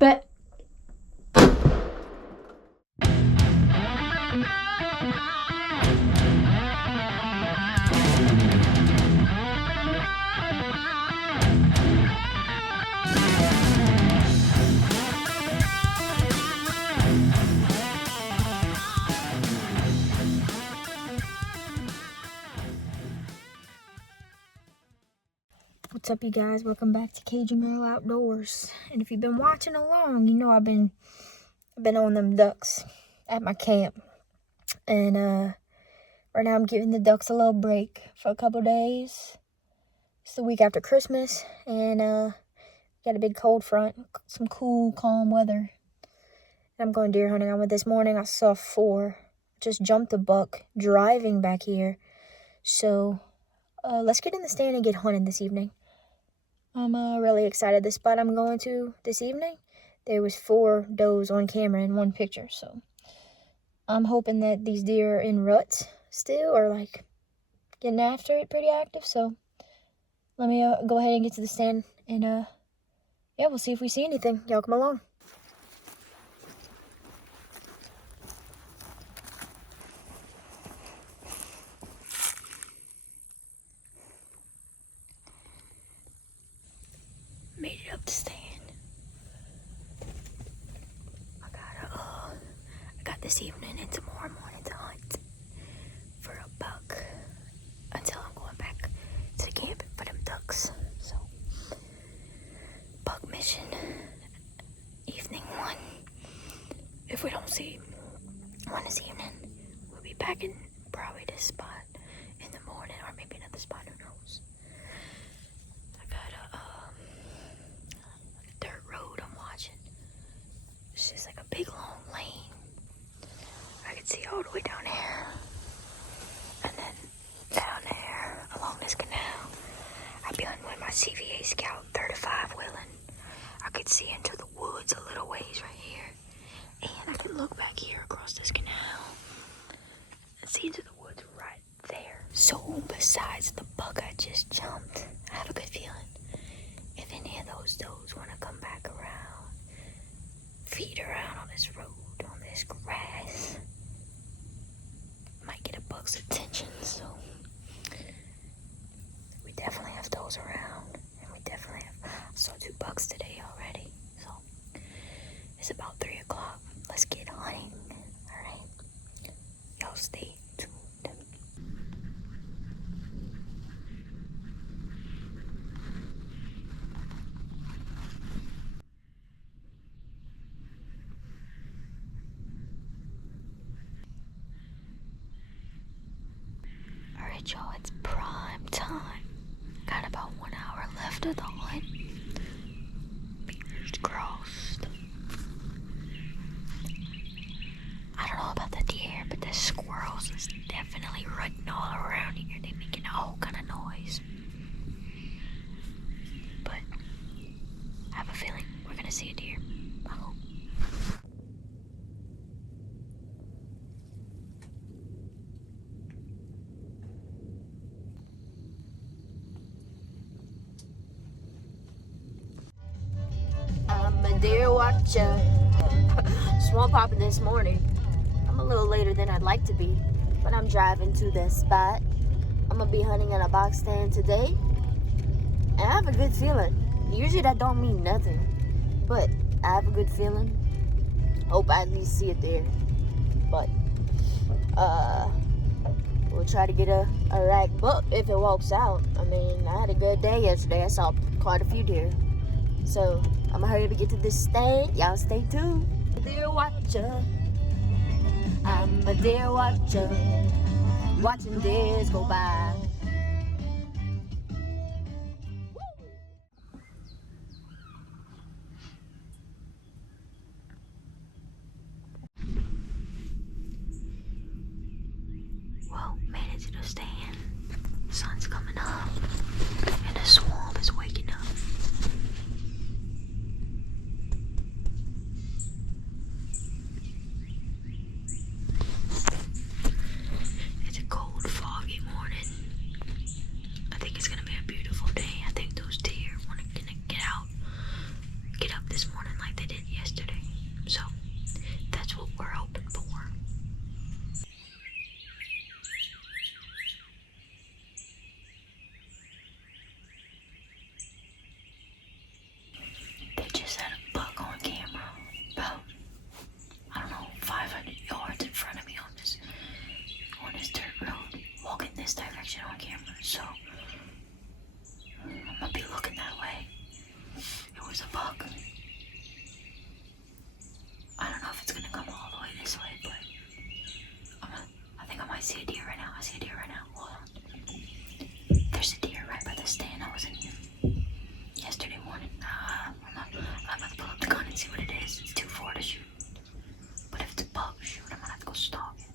But what's up, you guys? Welcome back to Cajun Girl Outdoors. And if you've been watching along, you know I've been on them ducks at my camp. And right now I'm giving the ducks a little break for a couple days. It's the week after Christmas, and got a big cold front, some cool, calm weather. And I'm going deer hunting. I went this morning. I saw 4. Just jumped a buck driving back here. So let's get in the stand and get hunting this evening. I'm really excited. The spot I'm going to this evening, there was 4 does on camera in one picture. So I'm hoping that these deer are in ruts still, or like getting after it pretty active. So let me go ahead and get to the stand, and yeah, we'll see if we see anything. Y'all come along. Made it up the stand. I got this evening and tomorrow morning to hunt for a buck until I'm going back to the camp for them ducks. So, buck mission, evening 1. If we don't see one this evening, we'll be back in probably this spot in the morning, or maybe another spot, who knows. I got a dirt road I'm watching. It's just like a big long lane. I can see all the way down there. And then down there along this canal, I'd be hunting with my CVA Scout 35 wheeling. I could see into the woods a little ways right here. And I could look back here across this canal and see into the woods right there. So besides the buck I just jumped, I have a good feeling if any of those does want to come back around, feed around on this road, on this grass, might get a buck's attention. So we definitely have those around, and we definitely have, I saw 2 bucks today already. So it's about 3 o'clock. Let's get hunting. All right, y'all stay tuned. Alright, y'all, it's prime time. Got about 1 hour left of the hunt. Fingers crossed. I don't know about the deer, but the squirrels is definitely running all around here. They making all kind of noise. But I have a feeling we're gonna see a deer. I hope. I'm a deer watcher. Swamp hopping this morning. I'm a little later than I'd like to be, but I'm driving to the spot. I'm gonna be hunting at a box stand today, and I have a good feeling. Usually that don't mean nothing, but I have a good feeling. Hope I at least see it there. But we'll try to get a rack buck if it walks out. I mean, I had a good day yesterday. I saw quite a few deer. So I'm gonna hurry up and get to this stand. Y'all stay tuned. Deer watcher. I'm a deer watcher. Watching deers go by. Well, made it to the stand. Sun's coming up, and the swamp is waking up. Get up this morning like they did see what it is. It's too far to shoot. But if it's a buck, shoot, I'm gonna have to go stalk it.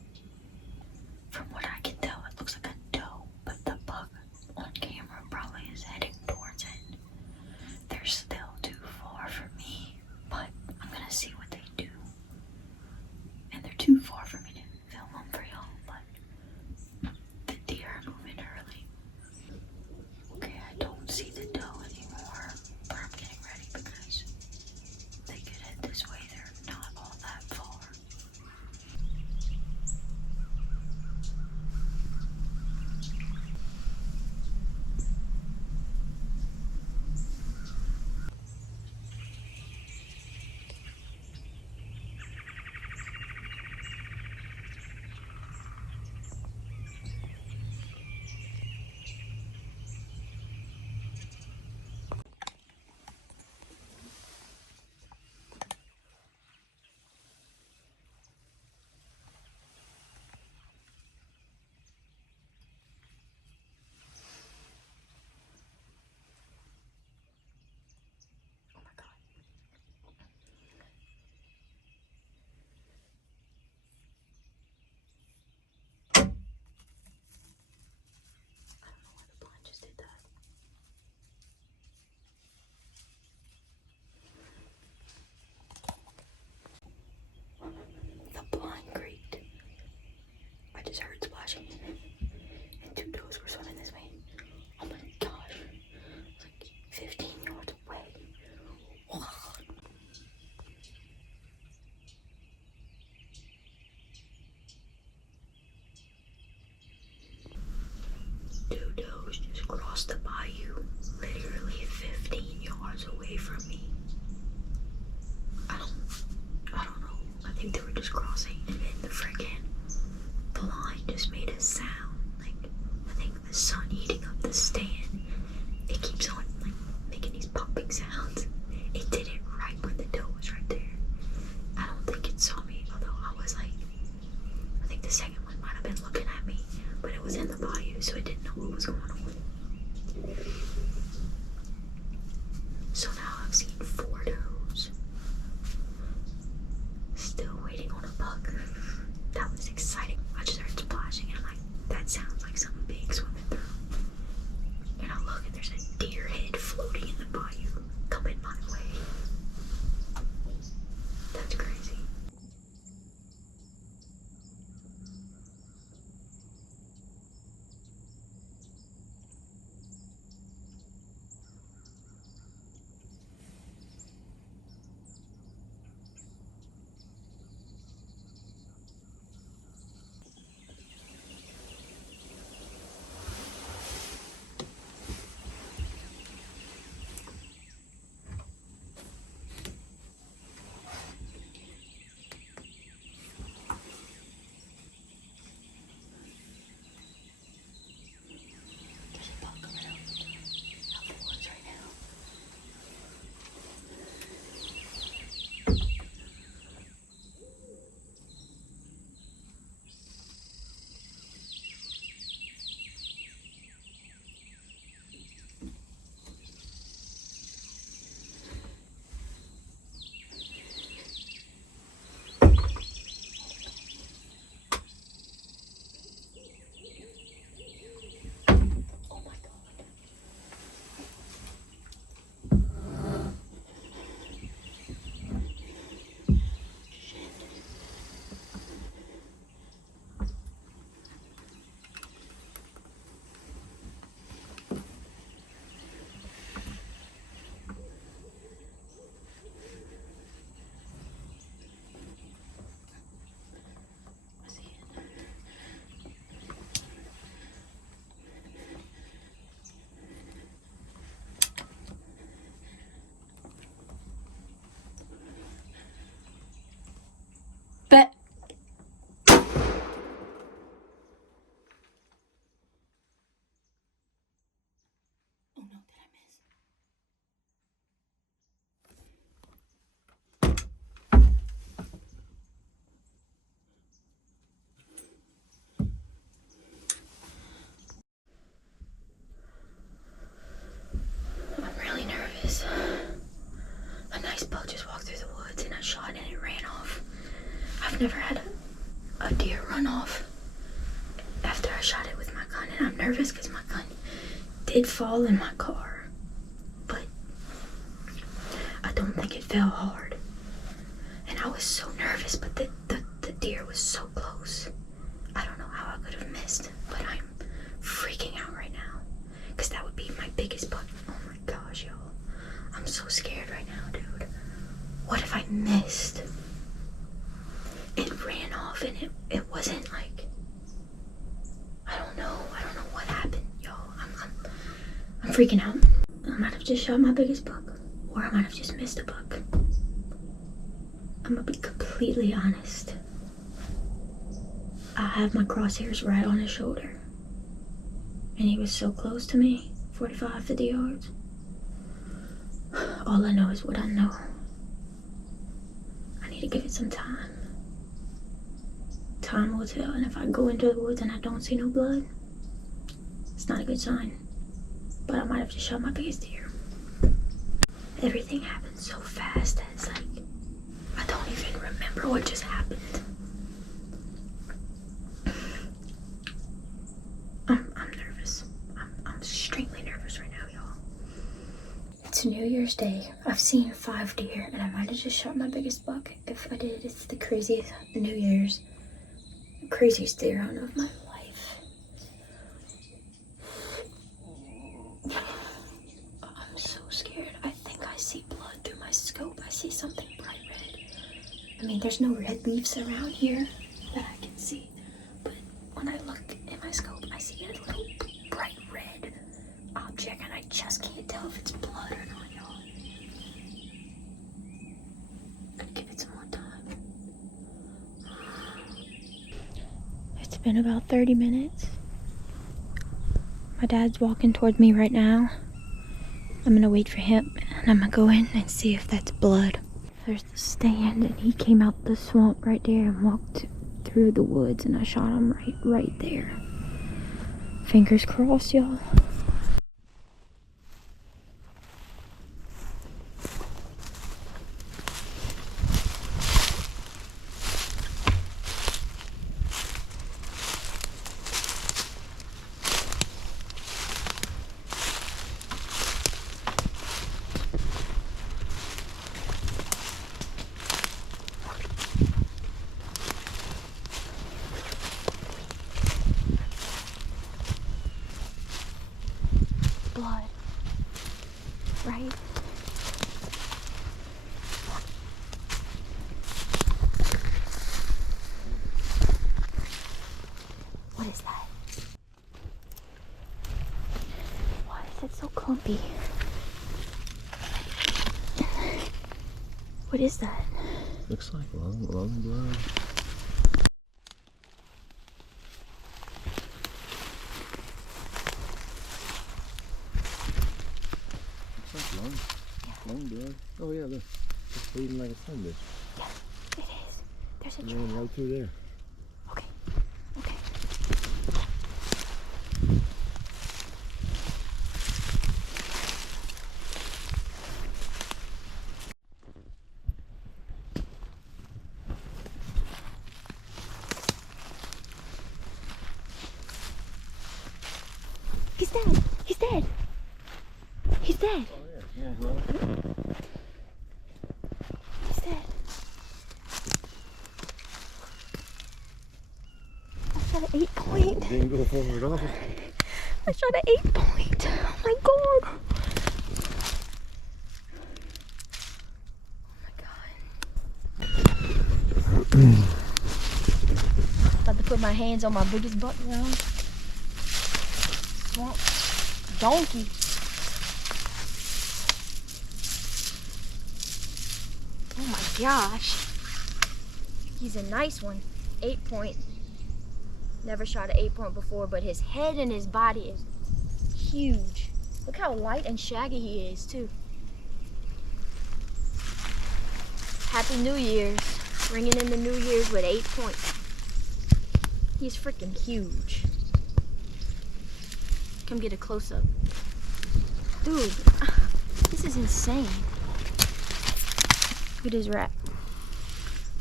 From what I can tell, it looks like a doe, but the buck on camera probably is heading towards it. They're still too far for me, but I'm gonna see what they do. And they're too far for me to film them for y'all, but the deer are moving early. Okay, I don't see the doe anymore, but I'm getting ready because they could head this way. They're not all that far. Oh my god. I don't know why the blind just did that. The blind creaked. I just heard splashing. And two does were swimming this way. Oh my gosh. It's like 15 yards away. Two does just crossed the bayou, literally 15 yards away from me. I don't know. I think they were just crossing, and then the freaking blind just made a sound. Like, I think the sun heating up the stand. It keeps on like making these popping sounds. It did it right when the doe was right there. I don't think it saw me, although I was like, I think the second one might have been looking at me, but it was in the bayou, so it didn't know what was going on. So now I've seen 4 does. Still waiting on a buck. That was exciting. I just heard splashing and I'm like, that sounds like something big swimming through. And I look and there's a deer head floating in the bayou coming my way. That's crazy. I've never had a deer run off after I shot it with my gun, and I'm nervous because my gun did fall in my car, but I don't think it fell hard. And I was so nervous, but the deer was so close. I don't know how I could have missed, but I'm freaking out right now because that would be my biggest buck. Oh my gosh, y'all. I'm so scared right now, dude. What if I missed? It ran off and it wasn't like, I don't know what happened, y'all. I'm freaking out. I might have just shot my biggest buck, or I might have just missed a buck. I'm gonna be completely honest. I have my crosshairs right on his shoulder, and he was so close to me, 45, 50 yards. All I know is what I know. I need to give it some time. Time will tell, and if I go into the woods and I don't see no blood, it's not a good sign. But I might have just shot my biggest deer. Everything happened so fast that it's like, I don't even remember what just happened. I'm nervous. I'm extremely nervous right now, y'all. It's New Year's Day. I've seen 5 deer, and I might have just shot my biggest buck. If I did, it's the craziest New Year's. Craziest deer hunt of my life. I'm so scared. I think I see blood through my scope. I see something bright red. I mean, there's no red leaves around here that I can see, but when I look in my scope, I see a little bright red object, and I just can't tell if it's blood or not, y'all. Gotta give it some more time. It's been about 30 minutes. My dad's walking towards me right now. I'm gonna wait for him, and I'm gonna go in and see if that's blood. There's the stand, and he came out the swamp right there and walked through the woods, and I shot him right there. Fingers crossed, y'all. Blood, right? What is that? Why is it so clumpy? What is that? Looks like long blood. Long blood. Oh yeah, look. It's bleeding like a son bitch. Yeah, it is. There's a trail. Right through there. Okay. Okay. He's dead. He's dead. He's dead. Oh yeah, yeah, well. He's dead. I shot an 8-point. Didn't go forward off. I shot an 8-point. Oh my god. Oh my god. About to put my hands on my biggest buck now. Swamp donkey. Oh my gosh. He's a nice one. 8-point. Never shot an 8-point before, but his head and his body is huge. Look how light and shaggy he is, too. Happy New Year's. Ringing in the New Year's with 8 points. He's freaking huge. Come get a close-up. Dude, this is insane. Look at his rat.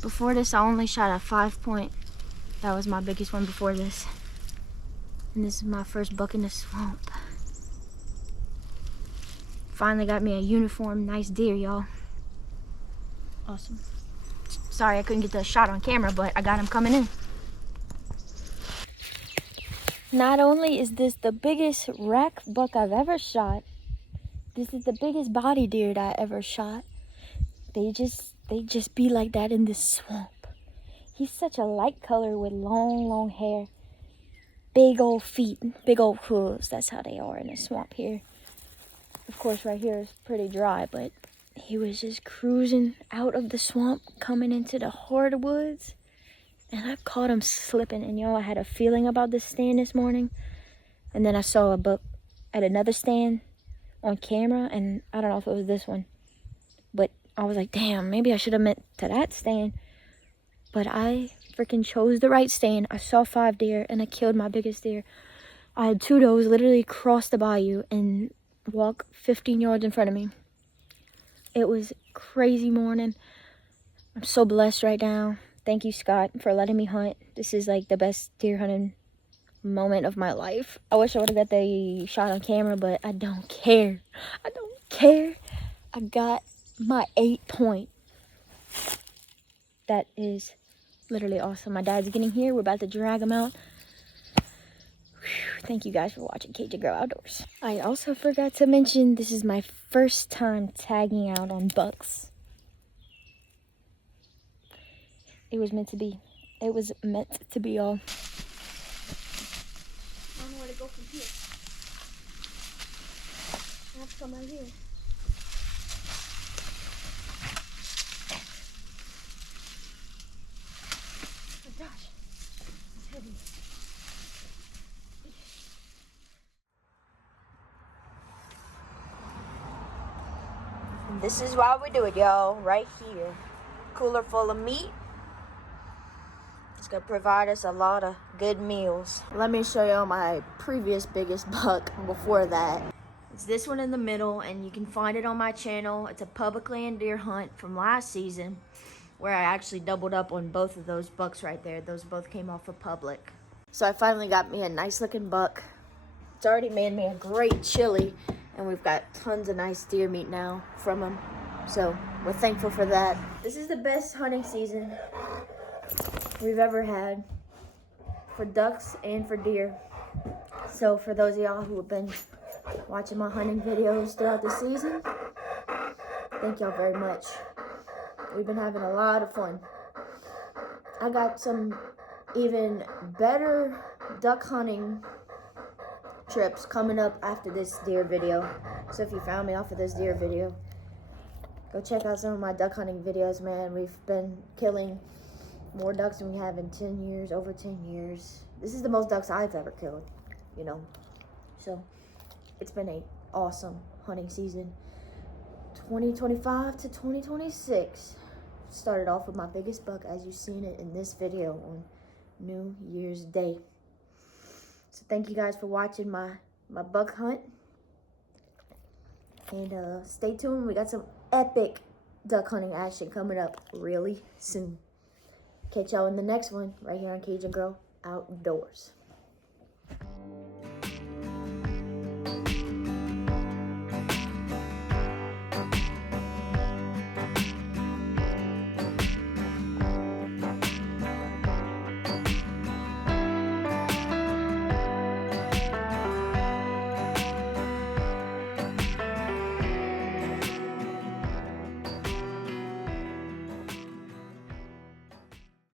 Before this, I only shot a 5-point. That was my biggest one before this. And this is my first buck in the swamp. Finally got me a uniform, nice deer, y'all. Awesome. Sorry I couldn't get the shot on camera, but I got him coming in. Not only is this the biggest rack buck I've ever shot, this is the biggest body deer that I ever shot. They just be like that in this swamp. He's such a light color with long hair. Big old feet, big old hooves. That's how they are in the swamp here. Of course, right here is pretty dry, but he was just cruising out of the swamp, coming into the heart of the woods. And I caught him slipping. And y'all, I had a feeling about this stand this morning. And then I saw a buck at another stand on camera. And I don't know if it was this one. But I was like, damn, maybe I should have went to that stand. But I freaking chose the right stand. I saw 5 deer and I killed my biggest deer. I had 2 does literally cross the bayou and walk 15 yards in front of me. It was crazy morning. I'm so blessed right now. Thank you, Scott, for letting me hunt. This is like the best deer hunting moment of my life. I wish I would have got the shot on camera, but I don't care. I don't care. I got my 8-point. That is literally awesome. My dad's getting here. We're about to drag him out. Whew. Thank you guys for watching Cajun Girl Outdoors. I also forgot to mention this is my first time tagging out on bucks. It was meant to be. It was meant to be, all. I don't know where to go from here. I have to come right here. Oh gosh, it's heavy. And this is why we do it, y'all, right here. Cooler full of meat. It's gonna provide us a lot of good meals. Let me show y'all my previous biggest buck before that. It's this one in the middle, and you can find it on my channel. It's a public land deer hunt from last season where I actually doubled up on both of those bucks right there. Those both came off of public. So I finally got me a nice looking buck. It's already made me a great chili, and we've got tons of nice deer meat now from him. So we're thankful for that. This is the best hunting season we've ever had for ducks and for deer. So for those of y'all who have been watching my hunting videos throughout the season, thank y'all very much. We've been having a lot of fun. I got some even better duck hunting trips coming up after this deer video. So if you found me off of this deer video, go check out some of my duck hunting videos, man. We've been killing more ducks than we have in 10 years, over 10 years. This is the most ducks I've ever killed, you know. So it's been an awesome hunting season. 2025 to 2026. Started off with my biggest buck, as you've seen it in this video on New Year's Day. So thank you guys for watching my buck hunt. And stay tuned. We got some epic duck hunting action coming up really soon. Catch y'all in the next one right here on Cajun Girl Outdoors.